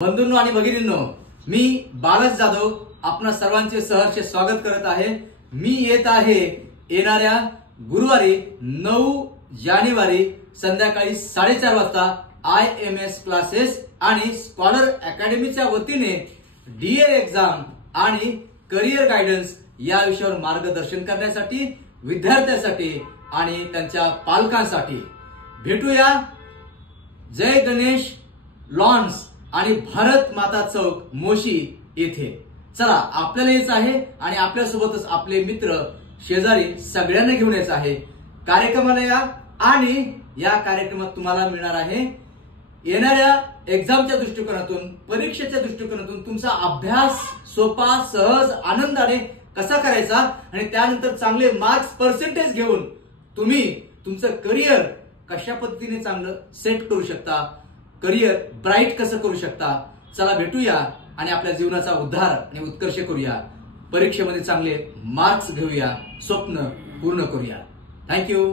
बंधूंनो आणि भगिनींनो, मी बालाजी जाधव आपणा सर्वांचे सहर्ष स्वागत करत आहे। मी येत आहे येणाऱ्या गुरुवारी 9 जानेवारी संध्याकाळी 4:30 वाजता IMS क्लासेस आणि स्कॉलर अकॅडमीच्या वतीने DA एक्झाम आणि करियर गायडन्स या विषयावर मार्गदर्शन करण्यासाठी विद्यार्थ्यांसाठी आणि त्यांच्या पालकांसाठी भेटूया। जय गणेश लॉन्स आणि भारत माता चौक मोशी येथे। चला, आपल्याला यायचं आहे आणि आपल्यासोबतच आपले मित्र शेजारी सगळ्यांना घेऊन यायचं आहे। कार्यक्रमाला या आणि या कार्यक्रमात तुम्हाला मिळणार आहे येणाऱ्या एक्झामच्या दृष्टिकोनातून, परीक्षेच्या दृष्टिकोनातून तुमचा अभ्यास सोपा, सहज, आनंदाने कसा करायचा आणि त्यानंतर चांगले मार्क्स पर्सेंटेज घेऊन तुम्ही तुमचं करियर कशा पद्धतीने चांगलं सेट करू शकता, करियर ब्राईट कसं करू शकता। चला भेटूया आणि आपल्या जीवनाचा उद्धार आणि उत्कर्ष करूया, परीक्षेमध्ये चांगले मार्क्स घेऊया, स्वप्न पूर्ण करूया। थँक्यू।